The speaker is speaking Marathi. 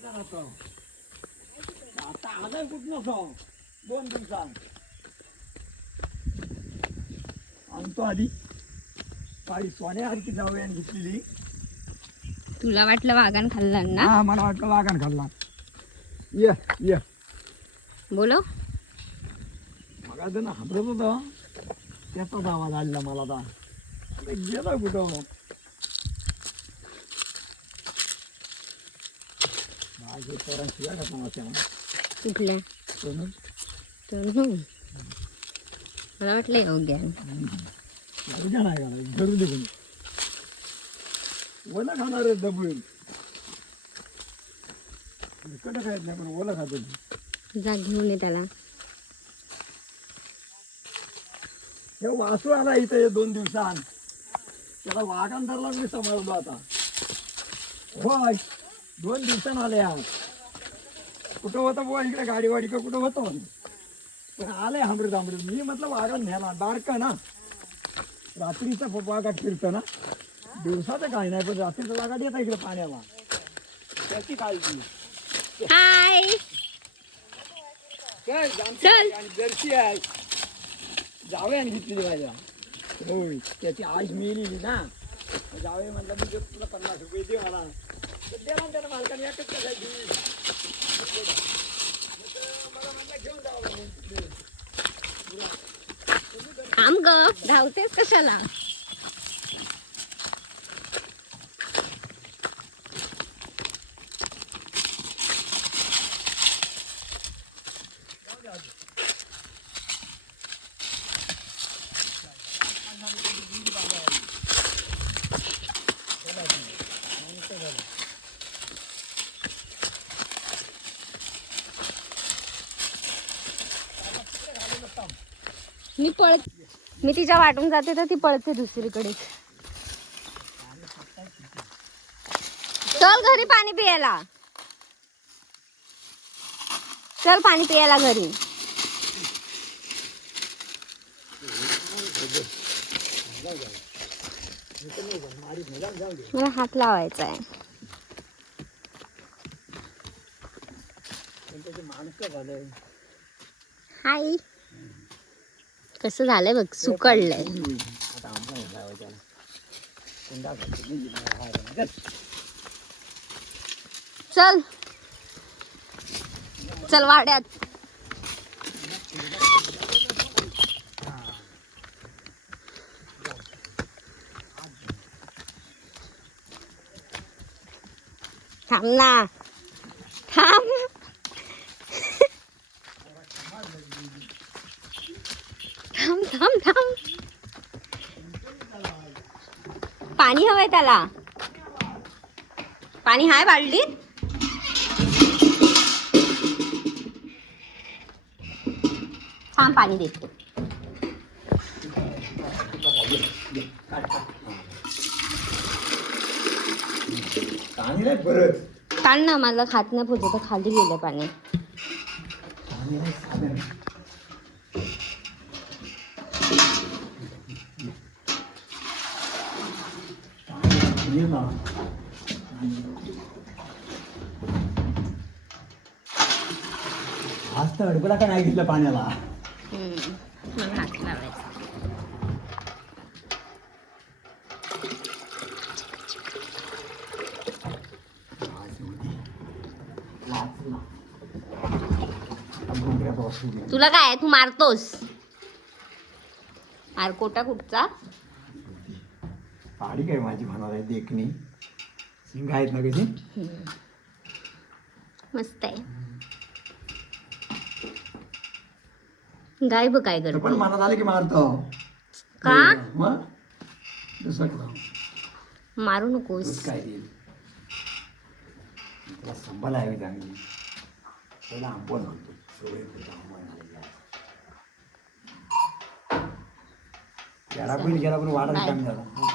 आता आलाय कुठं सो 2 दिवसांत आणतो आधी काही सोन्यासारखी जावयान घेतलेली. तुला वाटलं वाघान खाल्ला ना? हा मला वाटलं वाघान खाल्ला. ये ये बोलो मग आता ना हाबरत होता त्याचाच आवाज आला मला आता गेला कुठं माझे पोरांची वेळ का माझ्या कुठल्या मला वाटलं योग्य उद्या नाही घाला घरू दे कोणी ओला खाणार आहे दबून कडं खायत नाही पण ओला खातो जा घेऊन ये त्याला. हे वासू आला इथे 2 दिवसांत त्याला वाघान धरला मी सांभाळलो आता. होय 2 दिवसांनी आले आज. कुठं होतं बुवा इकडे गाडीवाडी का कुठं होतं पण आलंय हांबरत हांबरत. मी म्हटलं वाघान न्याला बारका ना रात्रीचा वाघाट फिरतं ना दिवसाचं काय नाही पण रात्रीचं वाघाट येतं इकडे पाण्याला त्याची काळजी. हाय चल जर्सी आहे जावे घेतलेली माझ्या. होय त्याची आईश मिळाली ना जावे म्हटलं मी तुला 50 रुपये दे मला तर द्याला त्याला मालकाने एकच कसायची मला म्हटलं घेऊन जावं थांब ग धावतेस कशाला. मी तिच्या वाटून जाते तर ती पळते दुसरीकडे. चल घरी पाणी पियाला. चल पाणी पियाला घरी. मला हात लावायचा आहे. हाय कसं झालंय बघ सुकडलंय. चल चल वाड्यात. थांब ना थांब. थांब थांब थांब. पाणी हवंय त्याला. पाणी हाय बालडीत. थांब पाणी देतो. काढ ना मला खात नाही पोहोचत खाली गेलं पाणी. आज तर अडबला का नाही घेतलं पाण्याला. मला हात लावायचा. तुला काय तू मारतोस आरकोटा कुठचा. पाडी काय माझी म्हणाल आहे देखणी शिंग आहेत ना कशी मस्त आहे. गाय बघ काय करतो. पण मनात आले की मारतो का मग मारू नकोस. काय देईल तुला संभाला आहे चांगली त्याला आंबवण म्हणतो. गेला पण वाढायला कमी झाला.